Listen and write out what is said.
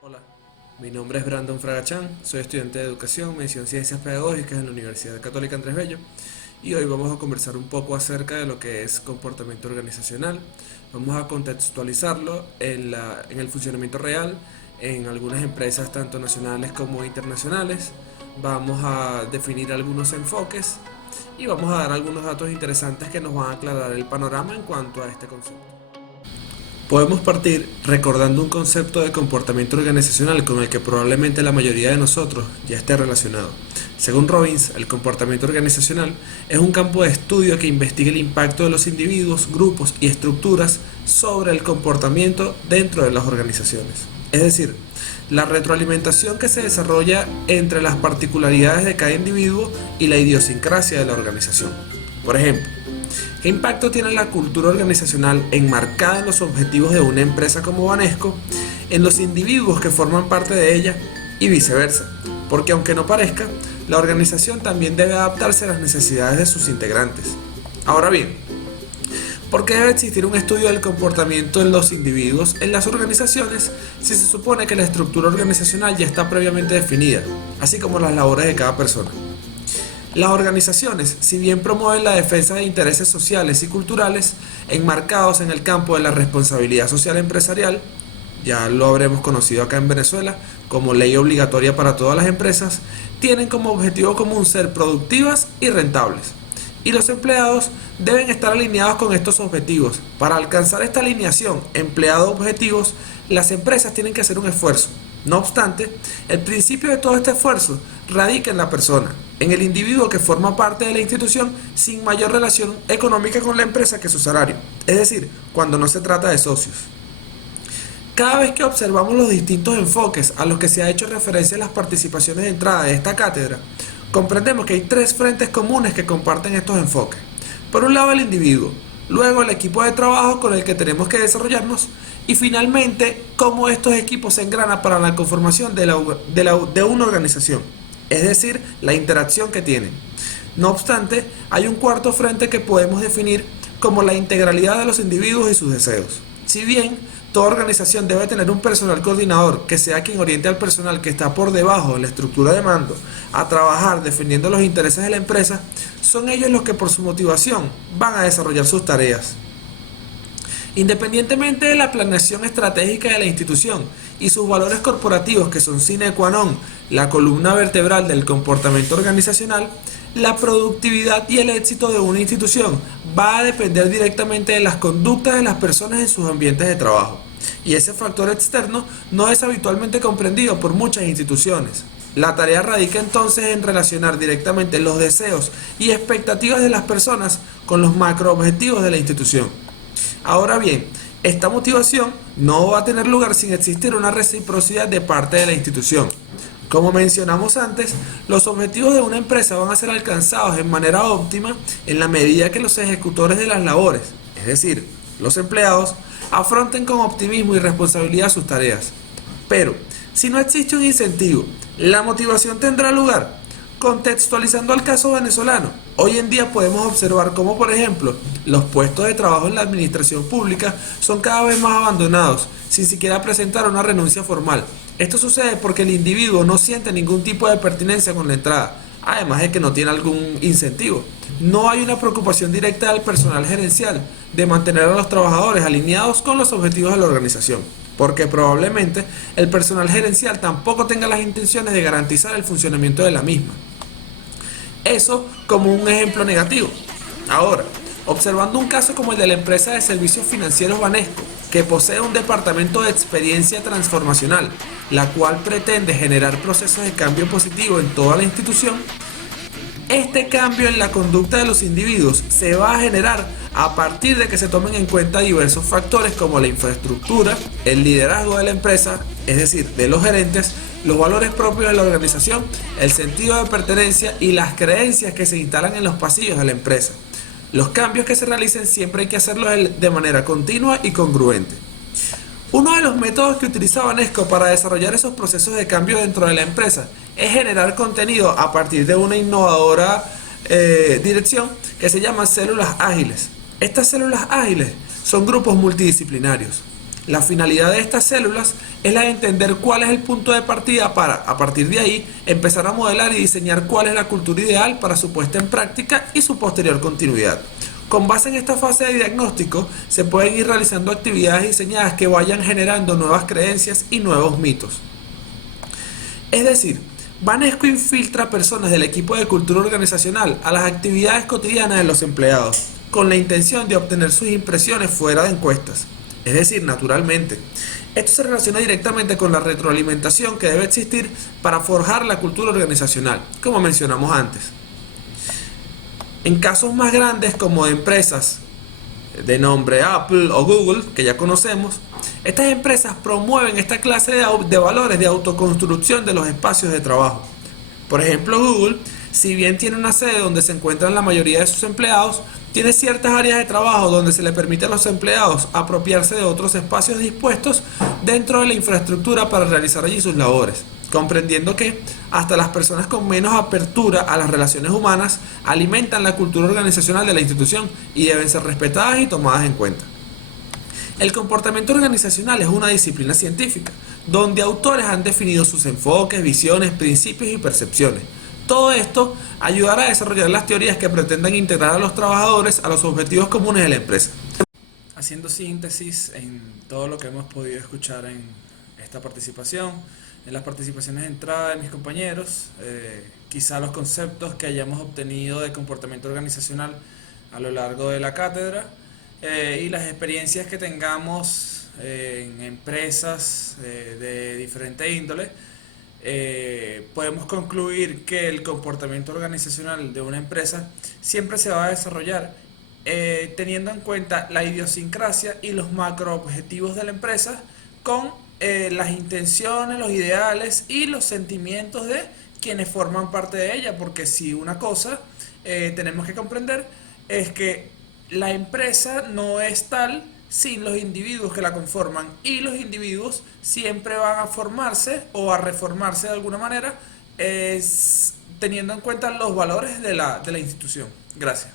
Hola, mi nombre es Brandon Fragachán, soy estudiante de Educación, mención Ciencias Pedagógicas en la Universidad Católica Andrés Bello y hoy vamos a conversar un poco acerca de lo que es comportamiento organizacional. Vamos a contextualizarlo en el funcionamiento real en algunas empresas tanto nacionales como internacionales. Vamos a definir algunos enfoques y vamos a dar algunos datos interesantes que nos van a aclarar el panorama en cuanto a este concepto. Podemos partir recordando un concepto de comportamiento organizacional con el que probablemente la mayoría de nosotros ya esté relacionado. Según Robbins, el comportamiento organizacional es un campo de estudio que investiga el impacto de los individuos, grupos y estructuras sobre el comportamiento dentro de las organizaciones. Es decir, la retroalimentación que se desarrolla entre las particularidades de cada individuo y la idiosincrasia de la organización. Por ejemplo, ¿qué impacto tiene la cultura organizacional enmarcada en los objetivos de una empresa como Banesco en los individuos que forman parte de ella y viceversa? Porque aunque no parezca, la organización también debe adaptarse a las necesidades de sus integrantes. Ahora bien, ¿por qué debe existir un estudio del comportamiento de los individuos en las organizaciones si se supone que la estructura organizacional ya está previamente definida, así como las labores de cada persona? Las organizaciones, si bien promueven la defensa de intereses sociales y culturales enmarcados en el campo de la responsabilidad social empresarial, ya lo habremos conocido acá en Venezuela como ley obligatoria para todas las empresas, tienen como objetivo común ser productivas y rentables. Y los empleados deben estar alineados con estos objetivos. Para alcanzar esta alineación empleado-objetivos, las empresas tienen que hacer un esfuerzo. No obstante, el principio de todo este esfuerzo radica en la persona, en el individuo que forma parte de la institución sin mayor relación económica con la empresa que su salario, es decir, cuando no se trata de socios. Cada vez que observamos los distintos enfoques a los que se ha hecho referencia en las participaciones de entrada de esta cátedra, comprendemos que hay tres frentes comunes que comparten estos enfoques. Por un lado el individuo, luego el equipo de trabajo con el que tenemos que desarrollarnos y finalmente cómo estos equipos se engranan para la conformación de una organización, es decir, la interacción que tienen. No obstante, hay un cuarto frente que podemos definir como la integralidad de los individuos y sus deseos. Si bien toda organización debe tener un personal coordinador que sea quien oriente al personal que está por debajo de la estructura de mando a trabajar defendiendo los intereses de la empresa, son ellos los que por su motivación van a desarrollar sus tareas. Independientemente de la planeación estratégica de la institución y sus valores corporativos que son sine qua non, la columna vertebral del comportamiento organizacional, la productividad y el éxito de una institución va a depender directamente de las conductas de las personas en sus ambientes de trabajo. Y ese factor externo no es habitualmente comprendido por muchas instituciones. La tarea radica entonces en relacionar directamente los deseos y expectativas de las personas con los macroobjetivos de la institución. Ahora bien, esta motivación no va a tener lugar sin existir una reciprocidad de parte de la institución. Como mencionamos antes, los objetivos de una empresa van a ser alcanzados en manera óptima en la medida que los ejecutores de las labores, es decir, los empleados, afronten con optimismo y responsabilidad sus tareas. Pero, si no existe un incentivo, ¿la motivación tendrá lugar? Contextualizando al caso venezolano, hoy en día podemos observar cómo, por ejemplo, los puestos de trabajo en la administración pública son cada vez más abandonados, sin siquiera presentar una renuncia formal. Esto sucede porque el individuo no siente ningún tipo de pertinencia con la entrada, además de que no tiene algún incentivo. No hay una preocupación directa del personal gerencial de mantener a los trabajadores alineados con los objetivos de la organización, porque probablemente el personal gerencial tampoco tenga las intenciones de garantizar el funcionamiento de la misma. Eso como un ejemplo negativo. Ahora, observando un caso como el de la empresa de servicios financieros Banesco, que posee un departamento de experiencia transformacional, la cual pretende generar procesos de cambio positivo en toda la institución, este cambio en la conducta de los individuos se va a generar a partir de que se tomen en cuenta diversos factores como la infraestructura, el liderazgo de la empresa, es decir, de los gerentes, los valores propios de la organización, el sentido de pertenencia y las creencias que se instalan en los pasillos de la empresa. Los cambios que se realicen siempre hay que hacerlos de manera continua y congruente. Uno de los métodos que utiliza Banesco para desarrollar esos procesos de cambio dentro de la empresa es generar contenido a partir de una innovadora dirección que se llama células ágiles. Estas células ágiles son grupos multidisciplinarios. La finalidad de estas células es la de entender cuál es el punto de partida para, a partir de ahí, empezar a modelar y diseñar cuál es la cultura ideal para su puesta en práctica y su posterior continuidad. Con base en esta fase de diagnóstico, se pueden ir realizando actividades diseñadas que vayan generando nuevas creencias y nuevos mitos. Es decir, Banesco infiltra personas del equipo de cultura organizacional a las actividades cotidianas de los empleados, con la intención de obtener sus impresiones fuera de encuestas, es decir, naturalmente. Esto se relaciona directamente con la retroalimentación que debe existir para forjar la cultura organizacional, como mencionamos antes. En casos más grandes como de empresas de nombre Apple o Google, que ya conocemos, estas empresas promueven esta clase de valores de autoconstrucción de los espacios de trabajo. Por ejemplo, Google, si bien tiene una sede donde se encuentran la mayoría de sus empleados, tiene ciertas áreas de trabajo donde se le permite a los empleados apropiarse de otros espacios dispuestos dentro de la infraestructura para realizar allí sus labores, comprendiendo que hasta las personas con menos apertura a las relaciones humanas alimentan la cultura organizacional de la institución y deben ser respetadas y tomadas en cuenta. El comportamiento organizacional es una disciplina científica, donde autores han definido sus enfoques, visiones, principios y percepciones. Todo esto ayudará a desarrollar las teorías que pretendan integrar a los trabajadores a los objetivos comunes de la empresa. Haciendo síntesis en todo lo que hemos podido escuchar en esta participación, en las participaciones de entrada de mis compañeros, quizá los conceptos que hayamos obtenido de comportamiento organizacional a lo largo de la cátedra, y las experiencias que tengamos en empresas de diferente índole, podemos concluir que el comportamiento organizacional de una empresa siempre se va a desarrollar teniendo en cuenta la idiosincrasia y los macroobjetivos de la empresa con las intenciones, los ideales y los sentimientos de quienes forman parte de ella, porque si una cosa tenemos que comprender es que la empresa no es tal sin los individuos que la conforman, y los individuos siempre van a formarse o a reformarse de alguna manera teniendo en cuenta los valores de la institución. Gracias.